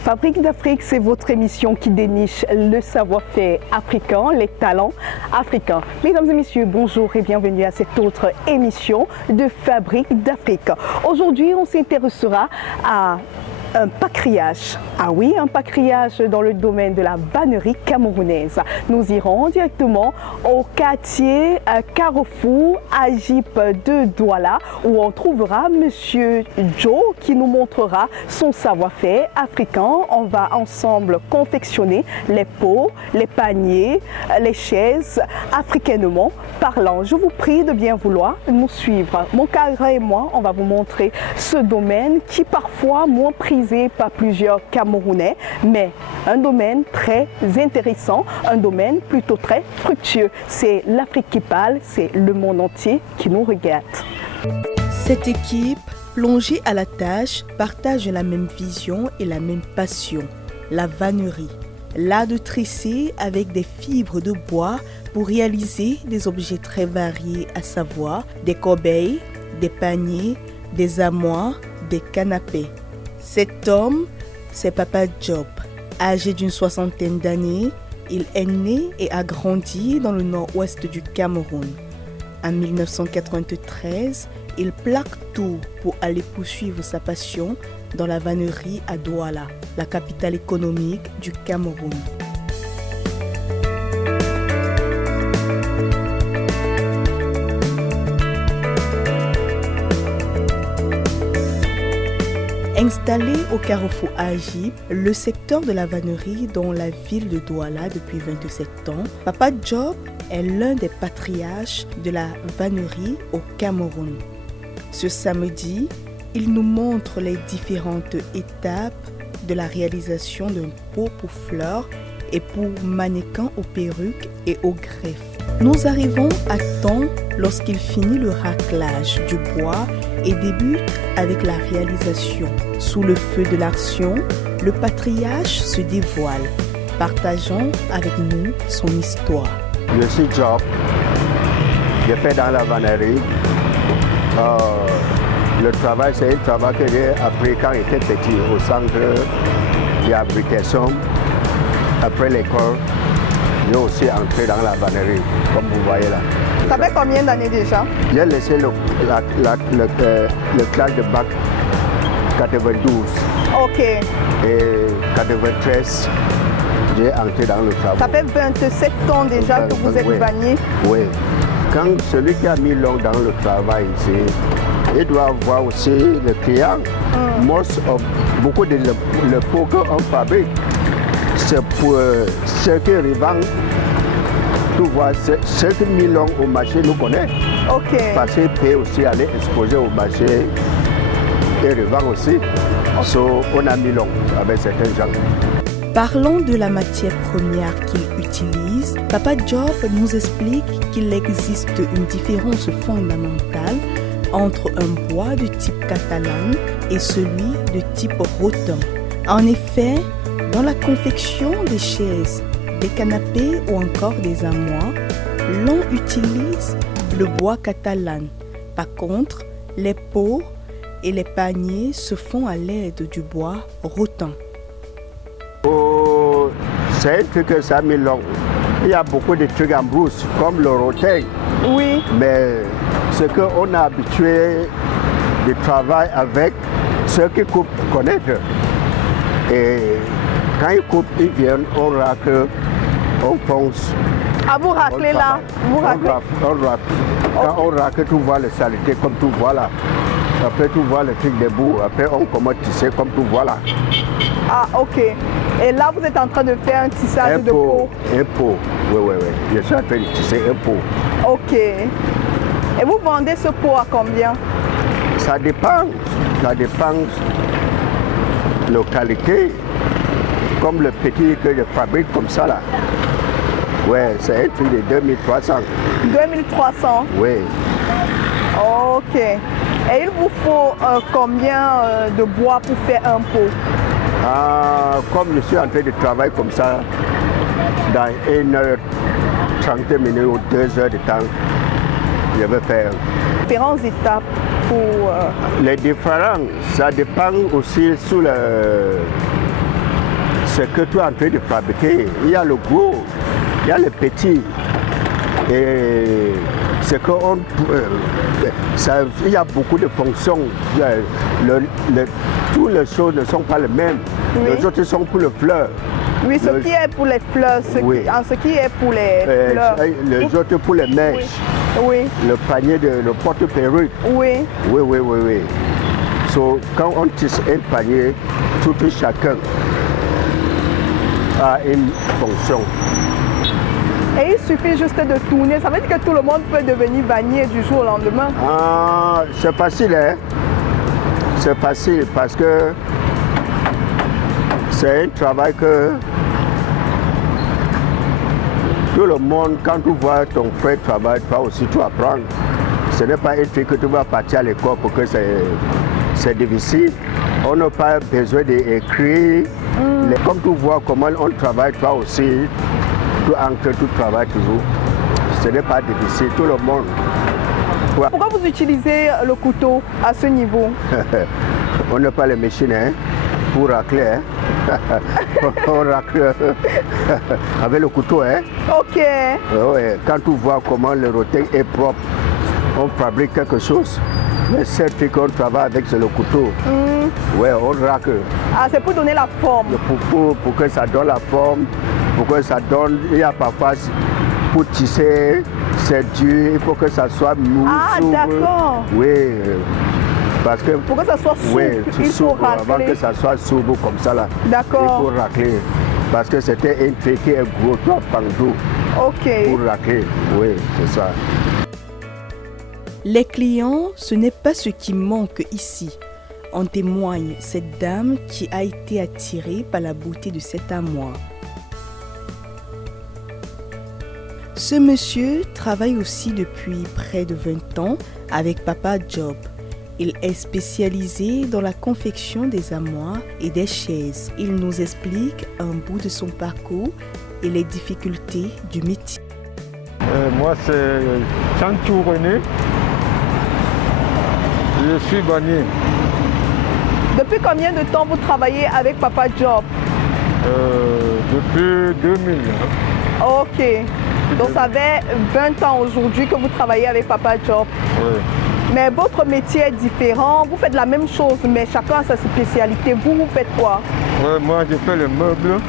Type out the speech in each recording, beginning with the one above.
Fabrique d'Afrique, c'est votre émission qui déniche le savoir-faire africain, les talents africains. Mesdames et messieurs, bonjour et bienvenue à cette autre émission de Fabrique d'Afrique. Aujourd'hui, on s'intéressera à un pacriage. Ah oui, un pacriage dans le domaine de la vannerie camerounaise. Nous irons directement au quartier Carrefour Agip de Douala où on trouvera Monsieur Joe qui nous montrera son savoir-faire africain. On va ensemble confectionner les pots, les paniers, les chaises africainement parlant. Je vous prie de bien vouloir nous suivre. Mon Kagra et moi, on va vous montrer ce domaine qui parfois moins prisé par plusieurs Camerounais, mais un domaine très intéressant, un domaine plutôt très fructueux. C'est l'Afrique qui parle, c'est le monde entier qui nous regarde. Cette équipe, plongée à la tâche, partage la même vision et la même passion, la vannerie. L'art de tresser avec des fibres de bois pour réaliser des objets très variés, à savoir des corbeilles, des paniers, des armoires, des canapés. Cet homme, c'est Papa Job. Âgé d'une soixantaine d'années, il est né et a grandi dans le nord-ouest du Cameroun. En 1993, il plaque tout pour aller poursuivre sa passion dans la vannerie à Douala, la capitale économique du Cameroun. Installé au Carrefour Agip, le secteur de la vannerie dans la ville de Douala depuis 27 ans, Papa Job est l'un des patriarches de la vannerie au Cameroun. Ce samedi, il nous montre les différentes étapes de la réalisation d'un pot pour fleurs et pour mannequins aux perruques et aux greffes. Nous arrivons à temps lorsqu'il finit le raclage du bois et débute avec la réalisation. Sous le feu de l'action, le patriarche se dévoile, partageant avec nous son histoire. Je suis Job, je fais dans la vannerie. Le travail, c'est un travail que j'ai appris quand j'étais petit au centre de fabrication. Après l'école, j'ai aussi entré dans la vannerie, comme vous voyez là. Ça fait combien d'années déjà? J'ai laissé le classe de bac 92. Ok. Et 93, j'ai entré dans le travail. Ça fait 27 ans déjà que vous êtes vannier? Oui. Quand celui qui a mis long dans le travail ici, il doit voir aussi le client. Beaucoup de le pot qu'on fabrique, c'est pour ceux qui revendent. Tu vois, ceux qui mis long au marché nous connaissent. Ok. Parce qu'ils peuvent aussi aller exposer au marché et revendre aussi. So, on a mis long avec certains gens. Parlons de la matière première qu'il utilise. Papa Job nous explique qu'il existe une différence fondamentale entre un bois de type catalan et celui de type rotin. En effet, dans la confection des chaises, des canapés ou encore des armoires, l'on utilise le bois catalan. Par contre, les pots et les paniers se font à l'aide du bois rotin. C'est un truc que ça a mis long. Il y a beaucoup de trucs en brousse, comme le rotin. Oui. Mais ce qu'on a habitué de travailler avec, ceux qui coupent connaissent. Et quand ils coupent, ils viennent, on racle, on ponce. Ah, vous raclez là? Vous raclez? On racle. Quand on racle, tu vois les saletés comme tu vois là. Après, tu vois le truc debout. Après, on commence à tisser comme tu vois là. Ah, ok. Et là, vous êtes en train de faire un tissage de peau? Un pot, oui. Je suis en train de tisser un pot. Ok. Et vous vendez ce pot à combien? Ça dépend de la qualité. Comme le petit que je fabrique comme ça là. Ouais, c'est un truc de 2300. 2300? Oui. Ok. Et il vous faut combien de bois pour faire un pot? Comme je suis en train de travailler comme ça, dans 1h30 minutes ou 2 heures de temps, je vais faire. Différentes étapes pour... Les différents, ça dépend aussi sur ce que tu es en train de fabriquer. Il y a le gros, il y a le petit. Et c'est qu'on il y a beaucoup de fonctions. Toutes les choses ne sont pas les mêmes. Oui. Les autres sont pour le fleur. Oui, ce qui est pour les fleurs, ce qui est pour les fleurs. Les autres pour les mèches. Oui. Le panier le porte-perruque. Oui. Oui. So, quand on tisse un panier, tout chacun a une fonction. Et il suffit juste de tourner. Ça veut dire que tout le monde peut devenir vannier du jour au lendemain. Ah, c'est facile, hein? C'est facile parce que c'est un travail que tout le monde, quand tu vois ton frère travailler, toi aussi tu apprends. Ce n'est pas un truc que tu vas partir à l'école pour que c'est difficile. On n'a pas besoin d'écrire. Comme tu vois comment on travaille, toi aussi, tu entres, tu travailles toujours. Ce n'est pas difficile, tout le monde. Ouais. Pourquoi vous utilisez le couteau à ce niveau? On n'a pas les machines hein, pour racler. Hein. On racle avec le couteau. Hein. Ok. Ouais. Quand tu vois comment le rotin est propre, on fabrique quelque chose. Mais c'est qu'on travaille avec le couteau. Ouais, on racle. Ah, c'est pour donner la forme. Pour que ça donne la forme, pour que ça donne. Il y a parfois pour tisser, c'est dur, il faut que ça soit mou. Ah, d'accord. Oui. Parce que pour que ça soit souple, il faut racler. Avant que ça soit souple comme ça là. D'accord. Il faut racler. Parce que c'était un truc qui est gros, toi, pendou. Ok. Pour racler, oui, c'est ça. Les clients, ce n'est pas ce qui manque ici. En témoigne cette dame qui a été attirée par la beauté de cet armoire. Ce monsieur travaille aussi depuis près de 20 ans avec Papa Job. Il est spécialisé dans la confection des armoires et des chaises. Il nous explique un bout de son parcours et les difficultés du métier. Moi, c'est Chantou René. Je suis vannier. Depuis combien de temps vous travaillez avec Papa Job? Depuis 2000. Ok. Donc ça fait 20 ans aujourd'hui que vous travaillez avec Papa Job. Oui. Mais votre métier est différent. Vous faites la même chose, mais chacun a sa spécialité. Vous faites quoi? Oui, moi, je fais les meubles.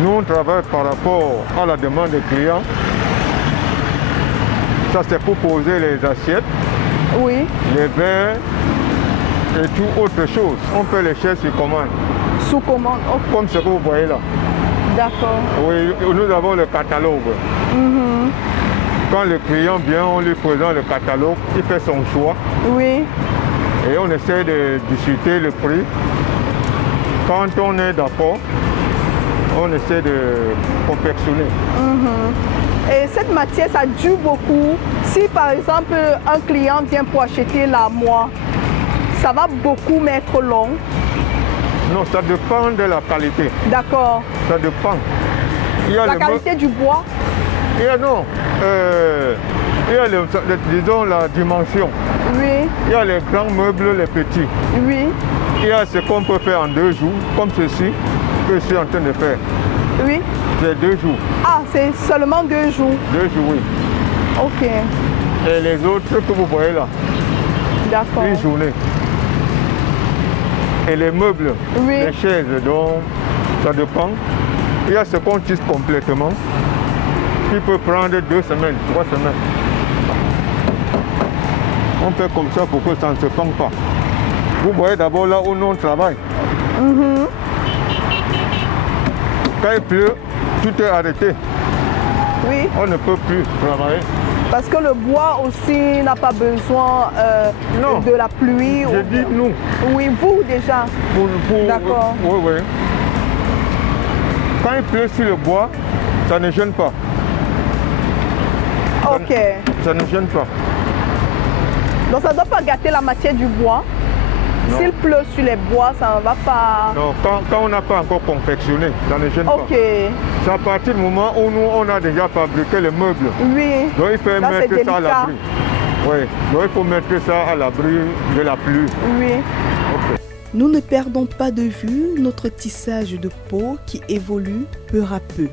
Nous, on travaille par rapport à la demande des clients. Ça, c'est pour poser les assiettes, oui, les verres et tout autre chose. On fait les chaises sur commande. Sous commande, okay. Comme ce que vous voyez là. D'accord. Oui, nous avons le catalogue. Quand le client vient, on lui présente le catalogue, il fait son choix. Oui. Et on essaie de discuter le prix. Quand on est d'accord, on essaie de confectionner. Et cette matière, ça dure beaucoup. Si par exemple un client vient pour acheter l'armoire, ça va beaucoup mettre long. Non, ça dépend de la qualité. D'accord. Ça dépend. Il y a la qualité du bois? Il y a non. Il y a disons la dimension. Oui. Il y a les grands meubles, les petits. Oui. Il y a ce qu'on peut faire en 2 jours, comme ceci, que je suis en train de faire. Oui. C'est 2 jours. Ah, c'est seulement 2 jours? 2 jours, oui. Ok. Et les autres que vous voyez là? D'accord. 1 journée. Et les meubles, oui, les chaises, donc ça dépend. Il y a ce qu'on tisse complètement, qui peut prendre 2 semaines, 3 semaines. On fait comme ça pour que ça ne se pend pas. Vous voyez d'abord là où nous on travaille. Quand il pleut, tout est arrêté. Oui. On ne peut plus travailler. Parce que le bois aussi n'a pas besoin de la pluie. Je dis nous. Oui, vous déjà. D'accord. Oui, oui. Quand il pleut sur le bois, ça ne gêne pas. Ok. Ça ne gêne pas. Donc ça ne doit pas gâter la matière du bois. S'il pleut sur les bois, ça ne va pas... Non, quand on n'a pas encore confectionné, ça ne gêne pas. Ok. C'est à partir du moment où nous, on a déjà fabriqué les meubles. Oui. Donc il faut mettre ça à l'abri. Oui, donc il faut mettre ça à l'abri de la pluie. Oui. Okay. Nous ne perdons pas de vue notre tissage de peau qui évolue peu à peu.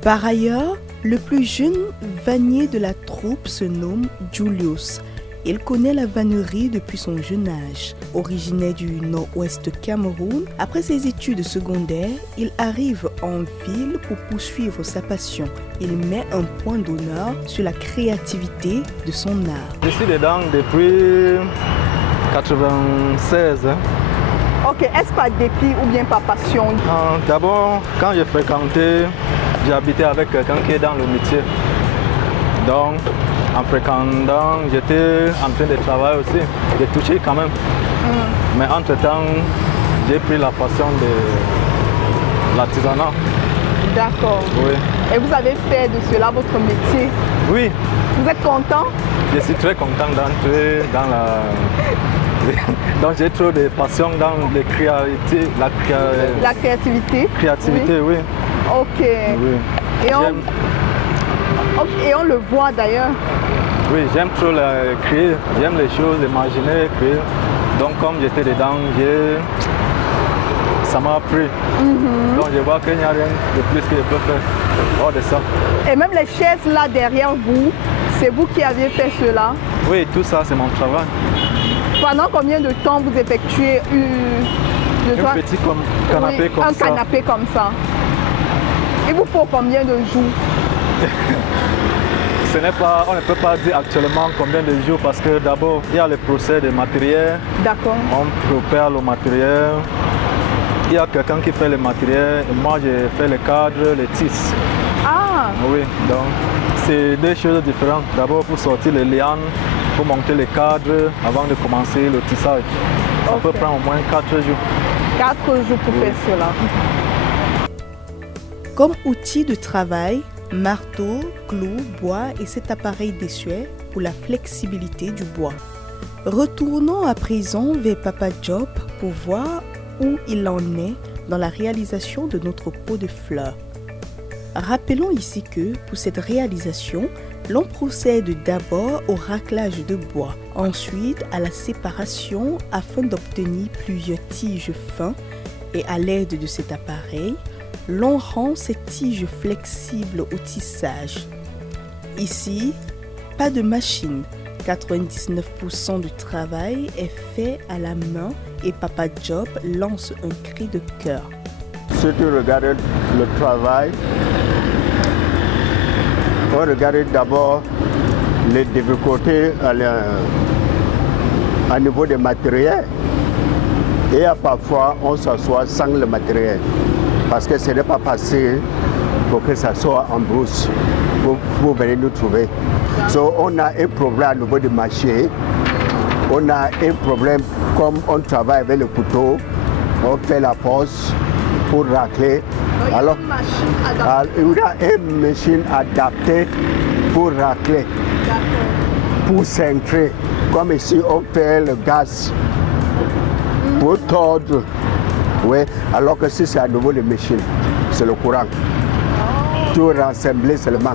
Par ailleurs, le plus jeune vannier de la troupe se nomme Julius. Il connaît la vannerie depuis son jeune âge. Originaire du nord-ouest Cameroun, après ses études secondaires, il arrive en ville pour poursuivre sa passion. Il met un point d'honneur sur la créativité de son art. Je suis dedans depuis 96. Ok, est-ce par dépit ou bien par passion? D'abord, quand j'ai fréquenté, j'ai habité avec quelqu'un qui est dans le métier. Donc, en fréquentant, j'étais en train de travailler aussi. J'ai touché quand même. Mais entre-temps, j'ai pris la passion de l'artisanat. D'accord. Oui. Et vous avez fait de cela votre métier? Oui. Vous êtes content? Je suis très content d'entrer dans la... Donc j'ai trop de passion dans les créativités. La créativité? Créativité, oui. Ok. Oui. Et on le voit d'ailleurs. Oui, j'aime trop créer. J'aime les choses, imaginer, créer. Donc comme j'étais dedans, ça m'a appris. Donc je vois qu'il n'y a rien de plus que je peux faire hors de ça. Et même les chaises là derrière vous, c'est vous qui aviez fait cela? Oui, tout ça c'est mon travail. Pendant combien de temps vous effectuez un petit canapé comme ça? Un canapé comme ça. Il vous faut combien de jours? On ne peut pas dire actuellement combien de jours parce que d'abord il y a le procès de matériel. D'accord. On prépare le matériel. Il y a quelqu'un qui fait le matériel et moi je fais le cadre, les tisses. Ah! Oui, donc c'est deux choses différentes. D'abord pour sortir les lianes, pour monter les cadres avant de commencer le tissage. Ça peut prendre au moins 4 jours. 4 jours pour faire cela. Comme outil de travail, marteau, clou, bois et cet appareil d'essuie pour la flexibilité du bois. Retournons à présent vers Papa Job pour voir où il en est dans la réalisation de notre pot de fleurs. Rappelons ici que pour cette réalisation, l'on procède d'abord au raclage de bois, ensuite à la séparation afin d'obtenir plusieurs tiges fines et à l'aide de cet appareil, l'on rend ces tiges flexibles au tissage. Ici, pas de machine. 99% du travail est fait à la main et Papa Job lance un cri de cœur. Si tu regardes le travail, on regarde d'abord les difficultés à niveau des matériels. Et parfois, on s'assoit sans le matériel. Parce que ce n'est pas facile pour que ça soit en brousse pour venir nous trouver. So, on a un problème au niveau du marché. On a un problème comme on travaille avec le couteau. On fait la pause pour racler. Alors, il y a une machine adaptée pour racler, pour centrer. Comme ici, on fait le gaz pour tordre. Oui, alors que si c'est à nouveau les machines, c'est le courant. Tout rassembler seulement.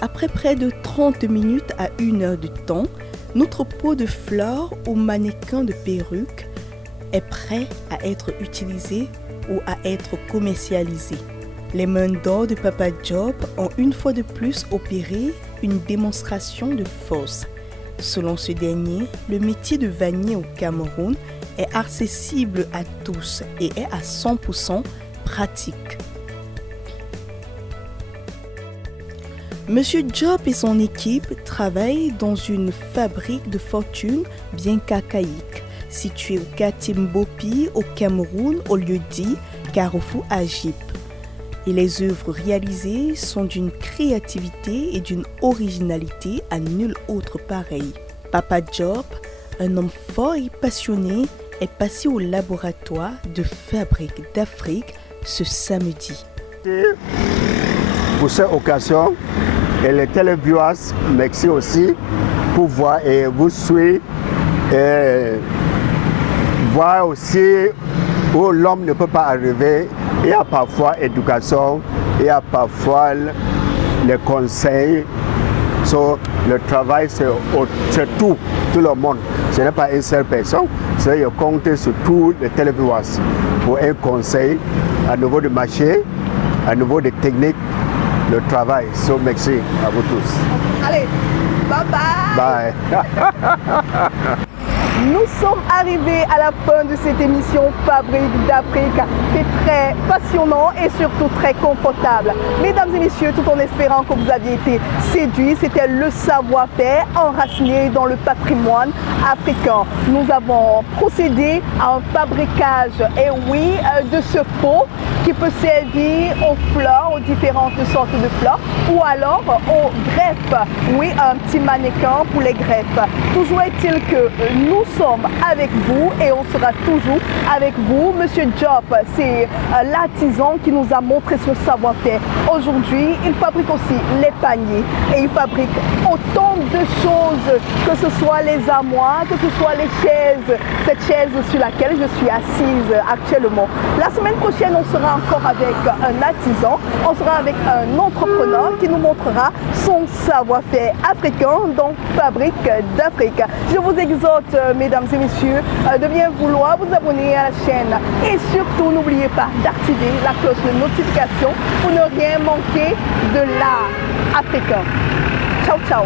Après près de 30 minutes à 1 heure de temps, notre pot de fleurs au mannequin de perruque est prêt à être utilisé ou à être commercialisé. Les mains d'or de Papa Job ont une fois de plus opéré une démonstration de force. Selon ce dernier, le métier de vannier au Cameroun est accessible à tous et est à 100% pratique. Monsieur Job et son équipe travaillent dans une fabrique de fortune bien cacaïque, située au quartier Mbopi au Cameroun, au lieu-dit Carrefour Agip. Et les œuvres réalisées sont d'une créativité et d'une originalité à nul autre pareil. Papa Job, un homme fort et passionné, est passé au laboratoire de Fabrique d'Afrique ce samedi. Pour cette occasion, et les téléviewers, merci aussi pour voir et vous suivre et voir aussi où l'homme ne peut pas arriver. Il y a parfois éducation, il y a parfois les conseils Le travail, c'est tout le monde. Ce n'est pas une seule personne. Je compte sur tous les téléviewers pour un conseil à niveau du marché, à niveau des techniques, le travail. Merci à vous tous. Allez, bye bye. Bye. Nous sommes arrivés à la fin de cette émission Fabrique d'Afrique. C'est très passionnant et surtout très confortable. Mesdames et messieurs, tout en espérant que vous aviez été séduits, c'était le savoir-faire enraciné dans le patrimoine africain. Nous avons procédé à un fabricage, et oui, de ce pot qui peut servir aux fleurs, aux différentes sortes de fleurs, ou alors aux greffes. Oui, un petit mannequin pour les greffes. Toujours est-il que nous sommes avec vous et on sera toujours avec vous. Monsieur Diop, c'est l'artisan qui nous a montré son savoir-faire. Aujourd'hui, il fabrique aussi les paniers et il fabrique autant de choses, que ce soit les armoires, que ce soit les chaises. Cette chaise sur laquelle je suis assise actuellement. La semaine prochaine, on sera encore avec un artisan, on sera avec un entrepreneur qui nous montrera son savoir-faire africain dans Fabrique d'Afrique. Je vous exhorte, mesdames et messieurs, de bien vouloir vous abonner à la chaîne et surtout n'oubliez pas d'activer la cloche de notification pour ne rien manquer de l'art africain. Ciao, ciao.